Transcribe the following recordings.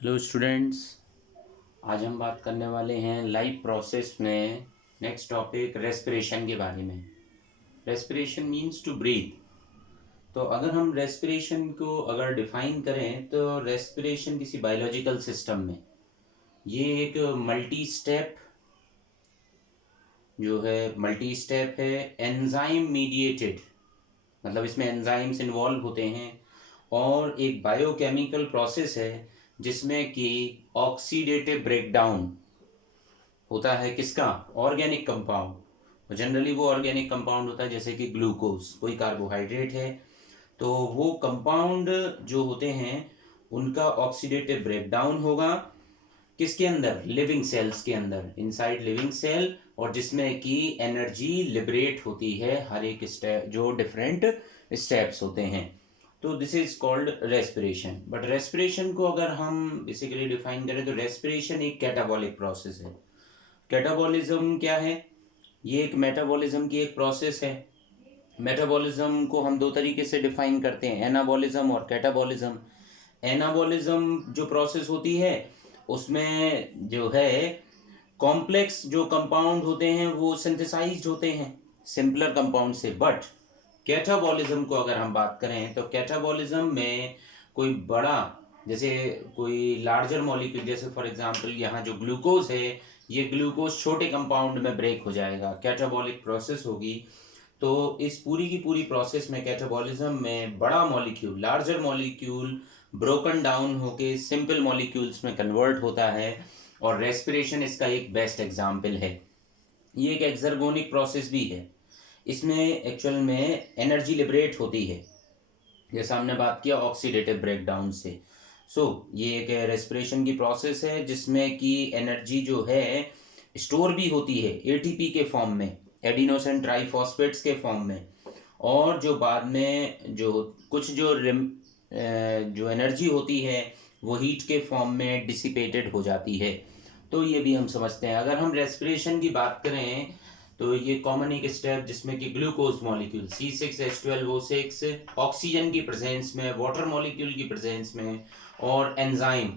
Hello students. आज हम बात करने वाले हैं लाइफ प्रोसेस में नेक्स्ट टॉपिक रेस्पिरेशन के बारे में। Respiration means to breathe. तो अगर हम रेस्पिरेशन को अगर डिफाइन करें तो रेस्पिरेशन किसी बायोलॉजिकल सिस्टम में ये एक मल्टी स्टेप है एंजाइम मीडिएटेड, मतलब इसमें एंजाइम्स इन्वॉल्व होते हैं और एक बायोकेमिकल प्रोसेस है जिसमें कि ऑक्सीडेटिव ब्रेकडाउन होता है। किसका? Organic compound. जनरली वो ऑर्गेनिक कंपाउंड होता है जैसे कि ग्लूकोज, कोई कार्बोहाइड्रेट है तो वो कंपाउंड जो होते हैं उनका ऑक्सीडेटिव ब्रेकडाउन होगा। किसके अंदर? लिविंग सेल्स के अंदर, इनसाइड लिविंग सेल, और जिसमें कि एनर्जी लिबरेट होती है हर एक स्टेप, जो डिफरेंट स्टेप्स होते हैं। तो this is called respiration. But respiration को अगर हम बेसिकली डिफाइन करें तो रेस्पिरेशन एक कैटाबॉलिक प्रोसेस है। कैटाबॉलिज्म क्या है? ये एक मेटाबॉलिज्म की एक प्रोसेस है। मेटाबॉलिज्म को हम दो तरीके से डिफाइन करते हैं, एनाबॉलिज्म और कैटाबॉलिज्म। एनाबॉलिज्म जो प्रोसेस होती है उसमें जो है कॉम्प्लेक्स जो कंपाउंड होते हैं वो सिंथेसाइज्ड होते हैं सिंपलर कंपाउंड से। बट कैटाबॉलिज्म को अगर हम बात करें तो कैटाबॉलिज्म में कोई बड़ा, जैसे कोई लार्जर मॉलिक्यूल, जैसे फॉर एग्जांपल यहाँ जो ग्लूकोज है, ये ग्लूकोज छोटे कंपाउंड में ब्रेक हो जाएगा, कैटाबॉलिक प्रोसेस होगी। तो इस पूरी की पूरी प्रोसेस में कैटाबॉलिज्म में बड़ा molecule, larger molecule broken down होके सिंपल मॉलिक्यूल्स में कन्वर्ट होता है, और रेस्पिरेशन इसका एक बेस्ट एग्जाम्पल है। ये एक एक्सर्गोनिक प्रोसेस भी है। इसमें एक्चुअल में एनर्जी लिबरेट होती है, जैसा हमने बात किया ऑक्सीडेटिव ब्रेकडाउन से। ये एक रेस्पिरेशन की प्रोसेस है जिसमें कि एनर्जी जो है स्टोर भी होती है एटीपी के फॉर्म में, एडिनोसिन ट्राइफॉस्फेट्स के फॉर्म में, और जो बाद में जो कुछ जो एनर्जी होती है वो हीट के फॉर्म में डिसिपेटेड हो जाती है। तो ये भी हम समझते हैं। अगर हम रेस्पिरेशन की बात करें तो ये कॉमन एक स्टेप जिसमें कि ग्लूकोज मॉलिक्यूल C6H12O6 ऑक्सीजन की प्रेजेंस में, वाटर मॉलिक्यूल की प्रेजेंस में और एंजाइम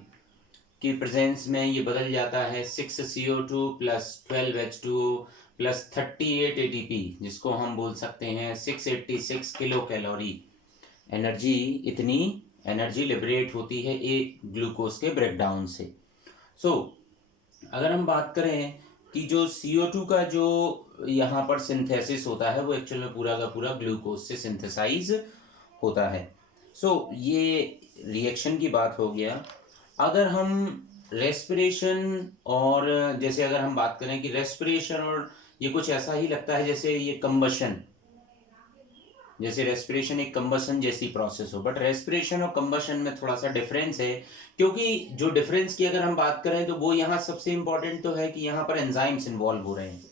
की प्रेजेंस में ये बदल जाता है 6CO2 plus 12H2O plus 38 ATP, जिसको हम बोल सकते हैं 686 किलो कैलोरी। एनर्जी, इतनी एनर्जी लिबरेट होती है एक ग्लूकोज के ब्रेकडाउन से। अगर हम बात करें कि जो CO2 का जो यहाँ पर सिंथेसिस होता है वो एक्चुअल में पूरा का पूरा ग्लूकोज से सिंथेसाइज होता है। ये रिएक्शन की बात हो गया। अगर हम रेस्पिरेशन और जैसे अगर हम बात करें कि रेस्पिरेशन और ये कुछ ऐसा ही लगता है जैसे ये कंबशन, जैसे रेस्पिरेशन एक कंबशन जैसी प्रोसेस हो, बट रेस्पिरेशन और कंबशन में थोड़ा सा डिफरेंस है। क्योंकि जो डिफरेंस की अगर हम बात करें तो वो यहाँ सबसे इंपॉर्टेंट तो है कि यहाँ पर एंजाइम्स इन्वॉल्व हो रहे हैं।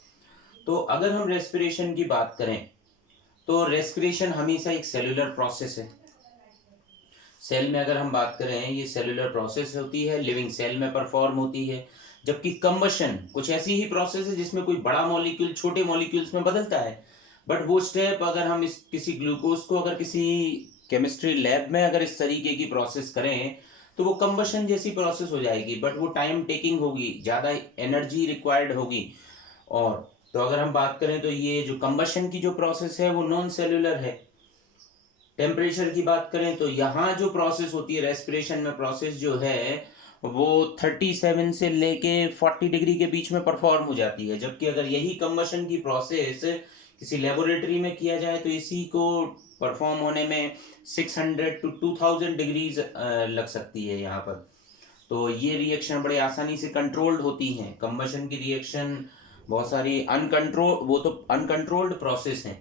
तो अगर हम रेस्पिरेशन की बात करें तो रेस्पिरेशन हमेशा एक सेलुलर प्रोसेस है। सेल में अगर हम बात करें ये सेलुलर प्रोसेस होती है, लिविंग सेल में परफॉर्म होती है। जबकि कंबशन कुछ ऐसी ही प्रोसेस है जिसमें कोई बड़ा मॉलिक्यूल छोटे मॉलिक्यूल्स में बदलता है। बट वो स्टेप अगर हम इस किसी ग्लूकोज को अगर किसी केमिस्ट्री लैब में अगर इस तरीके की प्रोसेस करें तो वो कंबशन जैसी प्रोसेस हो जाएगी, बट वो टाइम टेकिंग होगी, ज़्यादा एनर्जी रिक्वायर्ड होगी। और तो अगर हम बात करें तो ये जो कंबशन की जो प्रोसेस है वो नॉन सेलुलर है। टेम्परेचर की बात करें तो यहाँ जो प्रोसेस होती है रेस्पिरेशन में, प्रोसेस जो है वो 37 से लेके 40 डिग्री के बीच में परफॉर्म हो जाती है। जबकि अगर यही कंबशन की प्रोसेस किसी लेबोरेटरी में किया जाए तो इसी को परफॉर्म होने में 600 to 2000 डिग्रीज लग सकती है यहाँ पर। तो ये रिएक्शन बड़े आसानी से कंट्रोल्ड होती हैं। कंबशन की रिएक्शन बहुत सारी अनकंट्रोल्ड प्रोसेस हैं।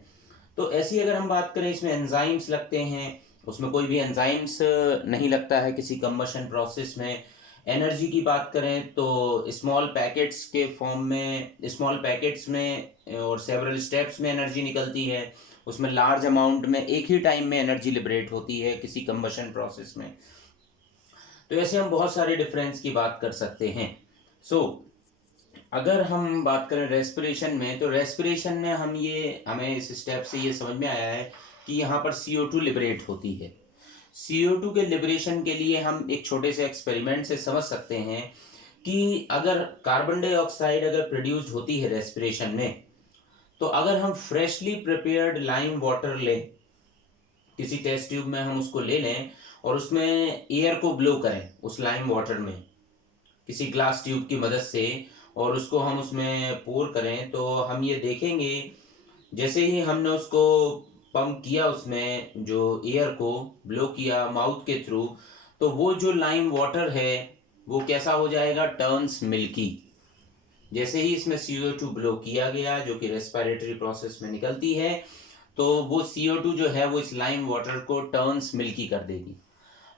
तो ऐसी अगर हम बात करें इसमें एंजाइम्स लगते हैं, उसमें कोई भी एंजाइम्स नहीं लगता है किसी कंबशन प्रोसेस में। एनर्जी की बात करें तो स्मॉल पैकेट्स के फॉर्म में, स्मॉल पैकेट्स में और सेवरल स्टेप्स में एनर्जी निकलती है। उसमें लार्ज अमाउंट में एक ही टाइम में एनर्जी लिबरेट होती है किसी कंबशन प्रोसेस में। तो ऐसे हम बहुत सारे डिफरेंस की बात कर सकते हैं। अगर हम बात करें रेस्पिरेशन में तो रेस्पिरेशन में हमें इस स्टेप से ये समझ में आया है कि यहाँ पर CO2 लिबरेट होती है। CO2 के लिबरेशन के लिए हम एक छोटे से एक्सपेरिमेंट से समझ सकते हैं कि अगर कार्बन डाइऑक्साइड अगर प्रोड्यूस्ड होती है रेस्पिरेशन में, तो अगर हम फ्रेशली प्रिपेयर्ड लाइम वाटर लें, किसी टेस्ट ट्यूब में हम उसको ले लें और उसमें एयर को ब्लो करें उस लाइम वाटर में किसी ग्लास ट्यूब की मदद से, और उसको हम उसमें पोर करें, तो हम ये देखेंगे जैसे ही हमने उसको पंप किया, उसमें जो एयर को ब्लो किया माउथ के थ्रू, तो वो जो लाइम वाटर है वो कैसा हो जाएगा, टर्न्स मिल्की। जैसे ही इसमें CO2 ब्लो किया गया जो कि रेस्पिरेटरी प्रोसेस में निकलती है, तो वो CO2 जो है वो इस लाइम वाटर को टर्न्स मिल्की कर देगी।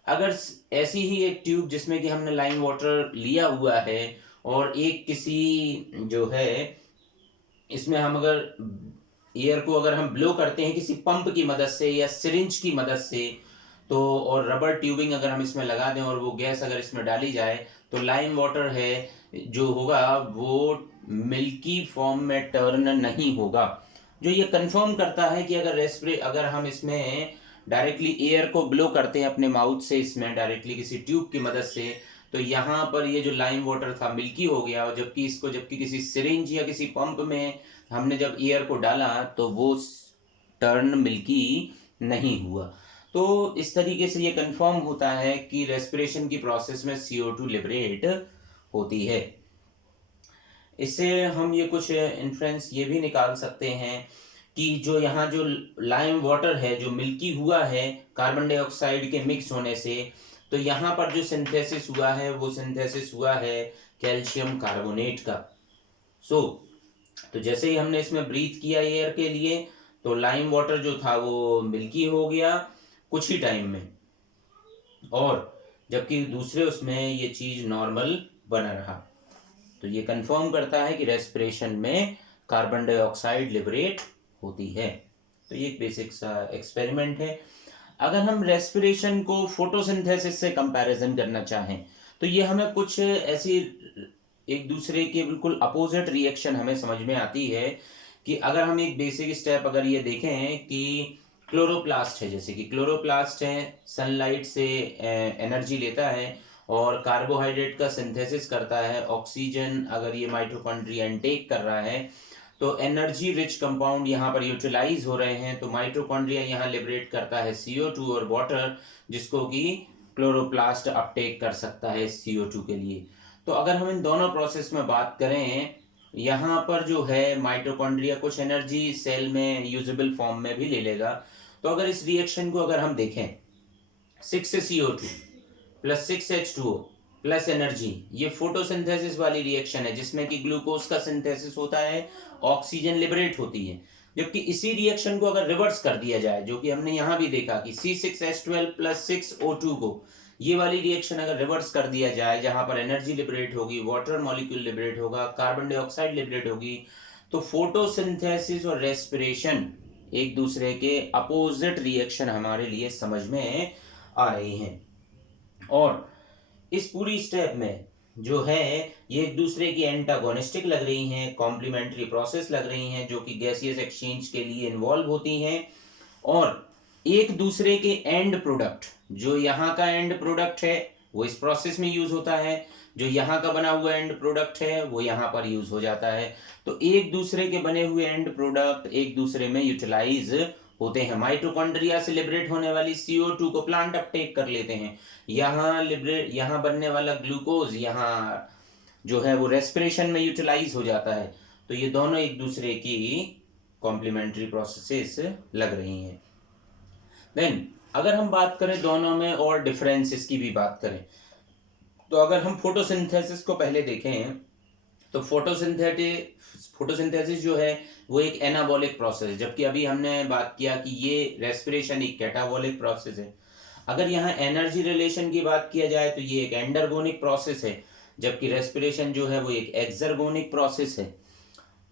अगर ऐसी ही एक ट्यूब जिसमें कि हमने लाइम वाटर लिया हुआ है और एक किसी जो है इसमें हम अगर एयर को अगर हम ब्लो करते हैं किसी पंप की मदद से या सिरिंज की मदद से, तो और रबर ट्यूबिंग अगर हम इसमें लगा दें और वो गैस अगर इसमें डाली जाए, तो लाइम वाटर है जो होगा वो मिल्की फॉर्म में टर्न नहीं होगा। जो ये कंफर्म करता है कि अगर हम इसमें डायरेक्टली एयर को ब्लो करते हैं अपने माउथ से, इसमें डायरेक्टली किसी ट्यूब की मदद से, तो यहाँ पर ये जो लाइम वाटर था मिल्की हो गया, और जबकि किसी सिरिंज या किसी पंप में हमने जब एयर को डाला तो वो टर्न मिल्की नहीं हुआ। तो इस तरीके से ये कंफर्म होता है कि रेस्पिरेशन की प्रोसेस में CO2 लिबरेट होती है। इससे हम ये कुछ इन्फ्रेंस ये भी निकाल सकते हैं कि जो यहाँ जो लाइम वाटर है जो मिल्की हुआ है कार्बन डाइऑक्साइड के मिक्स होने से, तो यहाँ पर जो सिंथेसिस हुआ है वो सिंथेसिस हुआ है कैल्शियम कार्बोनेट का। तो जैसे ही हमने इसमें ब्रीथ किया एयर के लिए, तो लाइम वाटर जो था वो मिल्की हो गया कुछ ही टाइम में, और जबकि दूसरे उसमें ये चीज नॉर्मल बना रहा। तो ये कंफर्म करता है कि रेस्पिरेशन में कार्बन डाइऑक्साइड लिबरेट होती है। तो ये एक बेसिक सा एक्सपेरिमेंट है। अगर हम रेस्पिरेशन को फोटोसिंथेसिस से कंपैरिजन करना चाहें, तो ये हमें कुछ ऐसी एक दूसरे के बिल्कुल अपोजिट रिएक्शन हमें समझ में आती है कि अगर हम एक बेसिक स्टेप अगर ये देखें कि क्लोरोप्लास्ट है, जैसे कि क्लोरोप्लास्ट है सनलाइट से एनर्जी लेता है और कार्बोहाइड्रेट का सिंथेसिस करता है, ऑक्सीजन अगर ये माइटोकॉन्ड्रिया इनटेक कर रहा है, तो एनर्जी रिच कंपाउंड यहाँ पर यूटिलाइज हो रहे हैं, तो माइटोकॉन्ड्रिया यहाँ लिबरेट करता है CO2 और वाटर, जिसको कि क्लोरोप्लास्ट अपटेक कर सकता है CO2 के लिए। तो अगर हम इन दोनों प्रोसेस में बात करें, यहाँ पर जो है माइटोकॉन्ड्रिया कुछ एनर्जी सेल में यूजेबल फॉर्म में भी ले लेगा। तो अगर इस रिएक्शन को अगर हम देखें 6CO2 plus 6H2O plus energy, ये फोटोसिंथेसिस वाली रिएक्शन है जिसमें कि ग्लूकोज का सिंथेसिस होता है, ऑक्सीजन लिबरेट होती है। जबकि इसी रिएक्शन को अगर रिवर्स कर दिया जाए, जो कि हमने यहाँ भी देखा कि C6H12 प्लस 6O2 को, ये वाली रिएक्शन अगर रिवर्स कर दिया जाए जहां पर एनर्जी लिबरेट होगी, वाटर मॉलिक्यूल लिबरेट होगा, कार्बन डाइऑक्साइड लिबरेट होगी, तो फोटोसिंथेसिस और रेस्पिरेशन एक दूसरे के अपोजिट रिएक्शन हमारे लिए समझ में आ रही हैं। और इस पूरी स्टेप में जो है ये एक दूसरे की एंटागोनिस्टिक लग रही हैं, कॉम्प्लीमेंट्री प्रोसेस लग रही हैं जो कि गैसियस एक्सचेंज के लिए इन्वॉल्व होती हैं, और एक दूसरे के एंड प्रोडक्ट, जो यहाँ का एंड प्रोडक्ट है वो इस प्रोसेस में यूज होता है, जो यहाँ का बना हुआ एंड प्रोडक्ट है वो यहाँ पर यूज हो जाता है। तो एक दूसरे के बने हुए एंड प्रोडक्ट एक दूसरे में यूटिलाइज होते हैं। माइटोकॉन्ड्रिया से लिबरेट होने वाली CO2 को प्लांट अपटेक कर लेते हैं, यहाँ बनने वाला ग्लूकोज यहाँ जो है वो रेस्पिरेशन में यूटिलाइज हो जाता है। तो ये दोनों एक दूसरे की कॉम्प्लीमेंट्री प्रोसेसेस लग रही हैं। देन अगर हम बात करें दोनों में और डिफरेंसेस की भी बात करें, तो अगर हम फोटोसिंथेसिस को पहले देखें, तो फोटोसिंथेसिस जो है वो एक एनाबॉलिक प्रोसेस है, जबकि अभी हमने बात किया कि ये रेस्पिरेशन एक कैटाबॉलिक प्रोसेस है। अगर यहाँ एनर्जी रिलेशन की बात किया जाए तो ये एक एंडरगोनिक प्रोसेस है, जबकि रेस्पिरेशन जो है वो एक एक्सरगोनिक प्रोसेस है।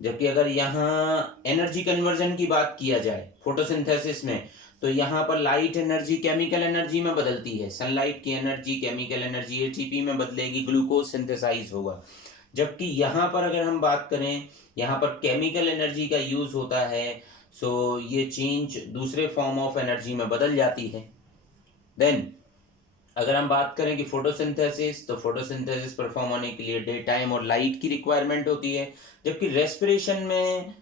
जबकि अगर यहाँ एनर्जी कन्वर्जन की बात किया जाए फोटोसिंथेसिस में, तो यहाँ पर लाइट एनर्जी केमिकल एनर्जी में बदलती है, सनलाइट की एनर्जी केमिकल एनर्जी ATP में बदलेगी, ग्लूकोज सिंथेसाइज होगा। जबकि यहाँ पर अगर हम बात करें, यहाँ पर केमिकल एनर्जी का यूज होता है, सो ये चेंज दूसरे फॉर्म ऑफ एनर्जी में बदल जाती है। देन अगर हम बात करें कि फोटोसिंथेसिस, तो फोटोसिंथेसिस परफॉर्म होने के लिए डे टाइम और लाइट की रिक्वायरमेंट होती है, जबकि रेस्पिरेशन में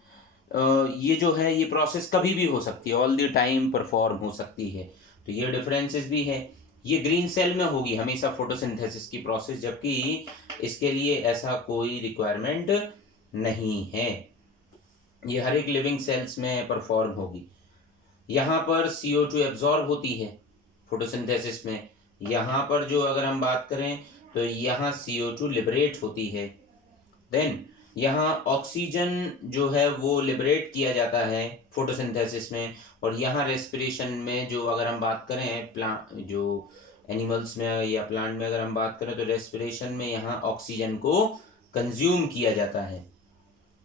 ये जो है ये प्रोसेस कभी भी हो सकती है, ऑल द टाइम परफॉर्म हो सकती है। तो ये डिफरेंसेस भी है। ये ग्रीन सेल में होगी हमेशा फोटोसिंथेसिस की प्रोसेस, जबकि इसके लिए ऐसा कोई रिक्वायरमेंट नहीं है, ये हर एक लिविंग सेल्स में परफॉर्म होगी। यहाँ पर CO2 एब्जॉर्ब होती है फोटोसिंथेसिस में, यहाँ पर जो अगर हम बात करें तो यहाँ CO2 लिबरेट होती है। देन यहाँ ऑक्सीजन जो है वो लिबरेट किया जाता है फोटोसिंथेसिस में, और यहाँ रेस्पिरेशन में जो अगर हम बात करें प्लांट जो एनिमल्स में या प्लांट में अगर हम बात करें तो रेस्पिरेशन में यहाँ ऑक्सीजन को कंज्यूम किया जाता है।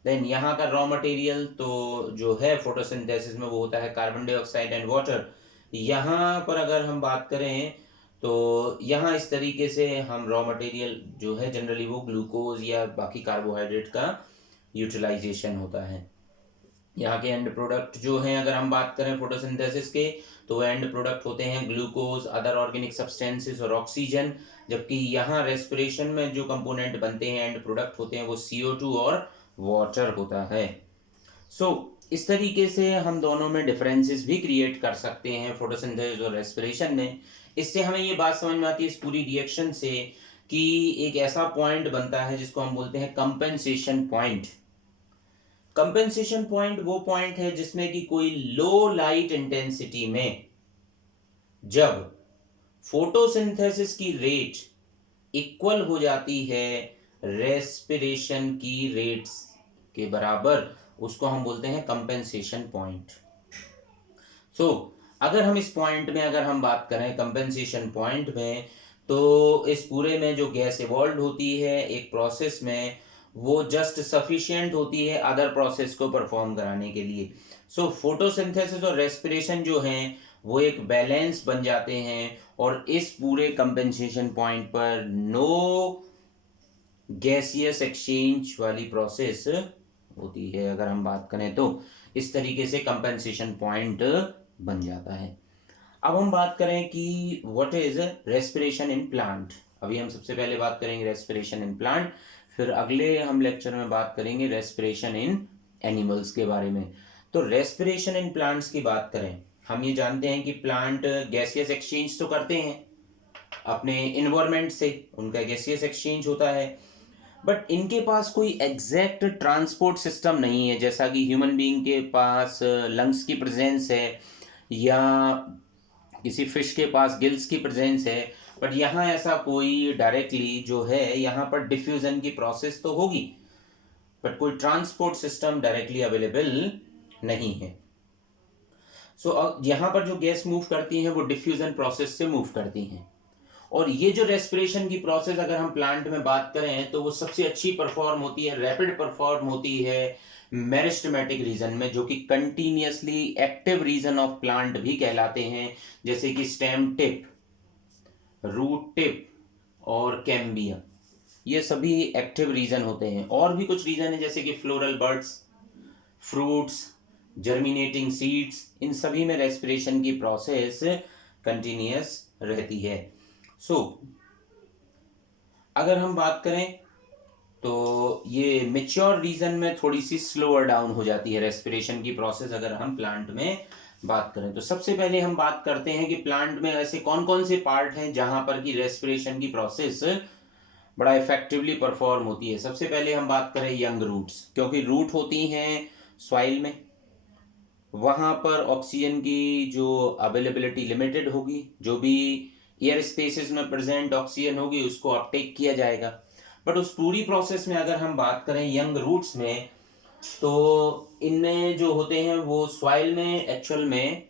देन यहाँ का रॉ मटेरियल तो जो है फोटोसिंथेसिस में वो होता है कार्बन डाइऑक्साइड एंड वाटर। यहाँ पर अगर हम बात करें तो यहाँ इस तरीके से हम रॉ मटेरियल जो है जनरली वो ग्लूकोज या बाकी कार्बोहाइड्रेट का यूटिलाइजेशन होता है। यहाँ के एंड प्रोडक्ट जो हैं अगर हम बात करें फोटोसिंथेसिस के, तो एंड प्रोडक्ट होते हैं ग्लूकोज, अदर ऑर्गेनिक सब्सटेंसेस और ऑक्सीजन, जबकि यहाँ रेस्पिरेशन में जो कंपोनेंट बनते हैं एंड प्रोडक्ट होते हैं वो CO2 और वाटर होता है। इस तरीके से हम दोनों में डिफरेंसेस भी क्रिएट कर सकते हैं फोटोसिंथेसिस और रेस्पिरेशन में। इससे हमें ये बात समझ में आती है इस पूरी रिएक्शन से कि एक ऐसा पॉइंट बनता है जिसको हम बोलते हैं कंपेंसेशन पॉइंट। कंपेंसेशन पॉइंट वो पॉइंट है जिसमें कि कोई लो लाइट इंटेंसिटी में जब फोटोसिंथेसिस की रेट इक्वल हो जाती है रेस्पिरेशन की रेट्स के बराबर, उसको हम बोलते हैं कंपेंसेशन पॉइंट। अगर हम इस पॉइंट में अगर हम बात करें कंपेंसेशन पॉइंट में, तो इस पूरे में जो गैस इवॉल्व होती है एक प्रोसेस में वो जस्ट सफिशिएंट होती है अदर प्रोसेस को परफॉर्म कराने के लिए। फोटोसिंथेसिस और रेस्पिरेशन जो हैं वो एक बैलेंस बन जाते हैं, और इस पूरे कंपेंसेशन पॉइंट पर नो गैसियस एक्सचेंज वाली प्रोसेस होती है अगर हम बात करें तो। इस तरीके से कंपेंसेशन पॉइंट बन जाता है। अब हम बात करें कि what is respiration in plant. अभी हम सबसे पहले बात करेंगे रेस्पिरेशन इन प्लांट, फिर अगले हम लेक्चर में बात करेंगे रेस्पिरेशन इन एनिमल्स के बारे में। तो रेस्पिरेशन इन प्लांट्स की बात करें, हम ये जानते हैं कि प्लांट गैसियस एक्सचेंज तो करते हैं अपने इन्वायरमेंट से, उनका गैसियस एक्सचेंज होता है, बट इनके पास कोई एग्जैक्ट ट्रांसपोर्ट सिस्टम नहीं है, जैसा कि ह्यूमन बीइंग के पास लंग्स की प्रेजेंस है या किसी फिश के पास गिल्स की प्रेजेंस है। बट यहाँ ऐसा कोई डायरेक्टली जो है यहाँ पर डिफ्यूजन की प्रोसेस तो होगी, बट कोई ट्रांसपोर्ट सिस्टम डायरेक्टली अवेलेबल नहीं है। यहाँ पर जो गैस मूव करती हैं वो डिफ्यूजन प्रोसेस से मूव करती हैं, और ये जो रेस्पिरेशन की प्रोसेस अगर हम प्लांट में बात करें तो वो सबसे अच्छी परफॉर्म होती है, रैपिड परफॉर्म होती है मेरिस्टेमेटिक रीजन में, जो कि continuously active region of plant भी कहलाते हैं, जैसे कि स्टेम टिप, रूट टिप और कैम्बियम, ये सभी एक्टिव रीजन होते हैं। और भी कुछ रीजन है जैसे कि floral birds, fruits, germinating seeds, इन सभी में रेस्पिरेशन की प्रोसेस कंटिन्यूअस रहती है। अगर हम बात करें तो ये मेच्योर रीजन में थोड़ी सी स्लोअर डाउन हो जाती है रेस्पिरेशन की प्रोसेस अगर हम प्लांट में बात करें तो। सबसे पहले हम बात करते हैं कि प्लांट में ऐसे कौन कौन से पार्ट हैं जहां पर की रेस्पिरेशन की प्रोसेस बड़ा इफेक्टिवली परफॉर्म होती है। सबसे पहले हम बात करें यंग रूट्स, क्योंकि रूट होती हैं सॉइल में, वहां पर ऑक्सीजन की जो अवेलेबिलिटी लिमिटेड होगी, जो भी एयर स्पेसेस में प्रेजेंट ऑक्सीजन होगी उसको अपटेक किया जाएगा। बट उस पूरी प्रोसेस में अगर हम बात करें यंग रूट्स में, तो इनमें जो होते हैं वो सॉइल में एक्चुअल में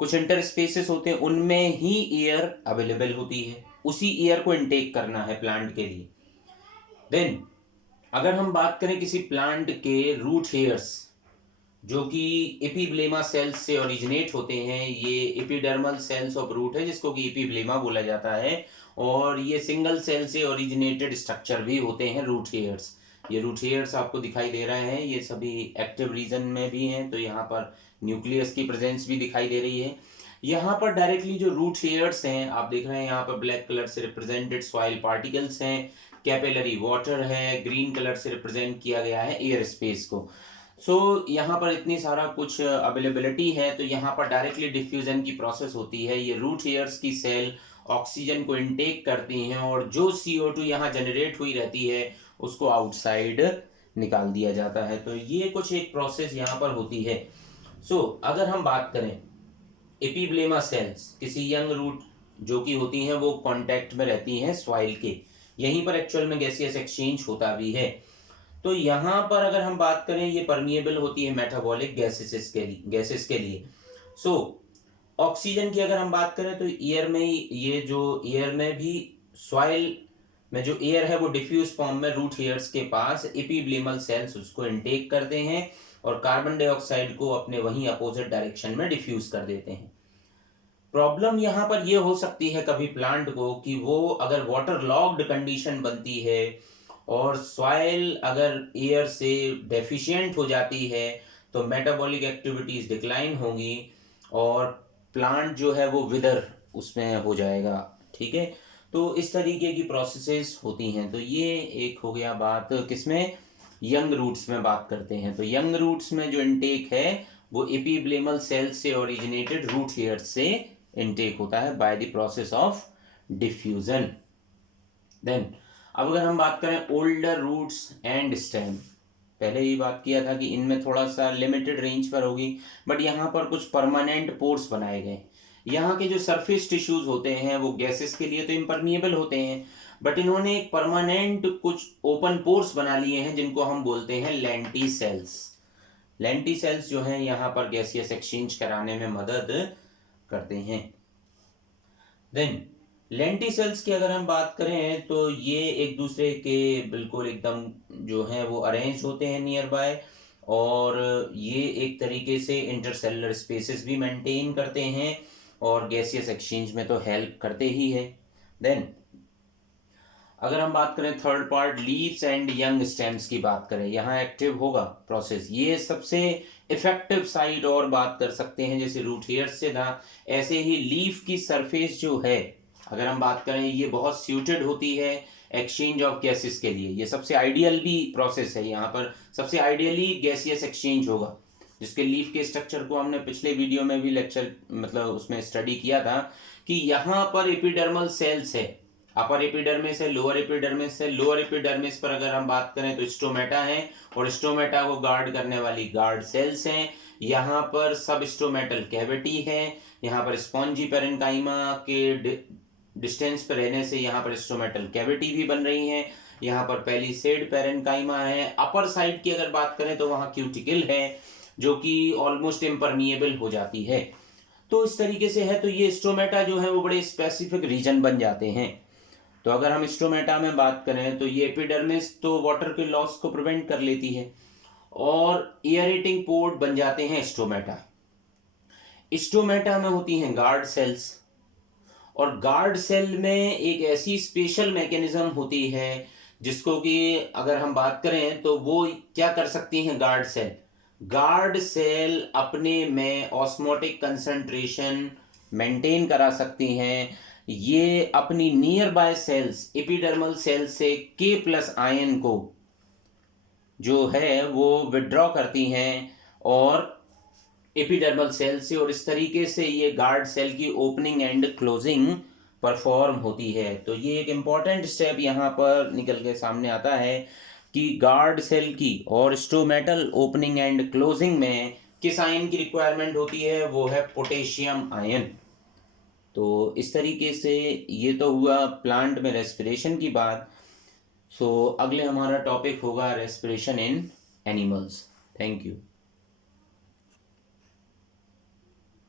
कुछ इंटरस्पेसेस होते हैं, उनमें ही एयर अवेलेबल होती है, उसी एयर को इनटेक करना है प्लांट के लिए। देन अगर हम बात करें किसी प्लांट के रूट हेयर्स जो कि एपिब्लेमा सेल्स से ओरिजिनेट होते हैं, ये एपिडर्मल सेल्स ऑफ रूट है जिसको कि एपिब्लेमा बोला जाता है, और ये सिंगल सेल से ओरिजिनेटेड स्ट्रक्चर भी होते हैं रूट हेयर्स। ये रूट हेयर्स आपको दिखाई दे रहे हैं, ये सभी एक्टिव रीजन में भी हैं, तो यहाँ पर न्यूक्लियस की प्रेजेंस भी दिखाई दे रही है। यहाँ पर डायरेक्टली जो रूट हेयर्स हैं आप देख रहे हैं, यहाँ पर ब्लैक कलर से रिप्रेजेंटेड सॉइल पार्टिकल्स हैं, कैपिलरी वाटर है, ग्रीन कलर से रिप्रेजेंट किया गया है एयर स्पेस को। यहाँ पर इतनी सारा कुछ अवेलेबिलिटी है, तो यहाँ पर डायरेक्टली डिफ्यूजन की प्रोसेस होती है। ये रूट हेयर्स की सेल ऑक्सीजन को इनटेक करती हैं और जो CO2 यहाँ जनरेट हुई रहती है उसको आउटसाइड निकाल दिया जाता है। तो ये कुछ एक प्रोसेस यहाँ पर होती है। अगर हम बात करें एपिब्लेमा सेल्स, किसी यंग रूट जो कि होती हैं वो कांटेक्ट में रहती हैं सॉइल के, यहीं पर एक्चुअल में गैसियस एक्सचेंज होता भी है। तो यहाँ पर अगर हम बात करें ये परमिएबल होती है मेटाबॉलिक गैसेस के लिए। ऑक्सीजन की अगर हम बात करें तो एयर में ही, ये जो एयर में भी सॉइल में जो एयर है वो डिफ्यूज फॉर्म में रूट हेयर्स के पास एपिब्लेमल सेल्स उसको इनटेक करते हैं और कार्बन डाइऑक्साइड को अपने वहीं अपोजिट डायरेक्शन में डिफ्यूज कर देते हैं। प्रॉब्लम यहाँ पर ये हो सकती है कभी प्लांट को कि वो अगर वाटर लॉक्ड कंडीशन बनती है और सॉइल अगर एयर से डेफिशिएंट हो जाती है तो मेटाबॉलिक एक्टिविटीज डिक्लाइन होंगी और प्लांट जो है वो विदर उसमें हो जाएगा। ठीक है, तो इस तरीके की प्रोसेसेस होती हैं। तो ये एक हो गया बात किसमें, यंग रूट्स में बात करते हैं। तो यंग रूट्स में जो इनटेक है वो एपिब्लेमल सेल से ओरिजिनेटेड रूट हेयर्स से इनटेक होता है by the process of diffusion. Then अब अगर हम बात करें ओल्डर रूट्स एंड स्टेम, पहले ही बात किया था कि इनमें थोड़ा सा लिमिटेड रेंज पर होगी, बट यहाँ पर कुछ परमानेंट पोर्स बनाए गए। यहाँ के जो सरफेस टिश्यूज होते हैं वो गैसेस के लिए तो इम्परमिएबल होते हैं, बट इन्होंने एक परमानेंट कुछ ओपन पोर्स बना लिए हैं जिनको हम बोलते हैं लेंटी सेल्स। लेंटी सेल्स जो हैं यहाँ पर गैसियस एक्सचेंज कराने में मदद करते हैं। देन लेंटी सेल्स की अगर हम बात करें तो ये एक दूसरे के बिल्कुल एकदम जो हैं वो अरेंज होते हैं नियर बाय, और ये एक तरीके से इंटरसेलुलर स्पेसेस भी मेंटेन करते हैं और गैसियस एक्सचेंज में तो हेल्प करते ही है। देन अगर हम बात करें third part leaves and young stems की बात करें, यहाँ एक्टिव होगा प्रोसेस, ये सबसे इफेक्टिव साइड और बात कर सकते हैं जैसे रूट हेयर्स से था, ऐसे ही लीफ की सरफेस जो है अगर हम बात करें ये बहुत सूटेड होती है एक्सचेंज ऑफ गैसेस के लिए। ये सबसे आइडियल भी प्रोसेस है, यहाँ पर सबसे आइडियली गैसियस एक्सचेंज होगा, जिसके लीफ के स्ट्रक्चर को हमने पिछले वीडियो में भी लेक्चर मतलब उसमें स्टडी किया था कि यहाँ पर एपिडर्मल सेल्स है, अपर एपिडर्मिस है, लोअर एपिडर्मिस है। लोअर एपिडर्मिस पर अगर हम बात करें तो स्टोमेटा है और स्टोमेटा को गार्ड करने वाली गार्ड सेल्स हैं। यहाँ पर सब स्टोमेटल कैविटी है, यहाँ पर स्पॉन्जी पेरेन्काइमा के डिस्टेंस पर रहने से यहाँ पर स्टोमेटल कैविटी भी बन रही है। यहाँ पर पैलिसेड पेरेन्काइमा है। अपर साइड की अगर बात करें तो वहाँ क्यूटिकल है जो कि ऑलमोस्ट इम्परमिएबल हो जाती है। तो इस तरीके से है, तो ये स्टोमेटा जो है वो बड़े स्पेसिफिक रीजन बन जाते हैं। तो अगर हम स्टोमेटा में बात करें तो ये एपिडर्मिस तो वाटर के लॉस को प्रिवेंट कर लेती है और एयरेटिंग पोर्ट बन जाते हैं स्टोमेटा। स्टोमेटा में होती हैं गार्ड सेल्स और गार्ड सेल में एक ऐसी स्पेशल मैकेनिज्म होती है जिसको कि अगर हम बात करें तो वो क्या कर सकती हैं, गार्ड सेल अपने में ऑस्मोटिक कंसंट्रेशन मेंटेन करा सकती हैं। ये अपनी near by cells epidermal cell से K+ आयन को जो है वो विड्रॉ करती हैं और एपिडर्मल सेल से, और इस तरीके से ये गार्ड सेल की ओपनिंग एंड क्लोजिंग परफॉर्म होती है। तो ये एक इम्पॉर्टेंट स्टेप यहाँ पर निकल के सामने आता है कि गार्ड सेल की और स्टोमेटल ओपनिंग एंड क्लोजिंग में किस आयन की रिक्वायरमेंट होती है, वो है पोटेशियम आयन। तो इस तरीके से ये तो हुआ प्लांट में रेस्पिरेशन की बात। सो अगले हमारा टॉपिक होगा respiration in animals. Thank you.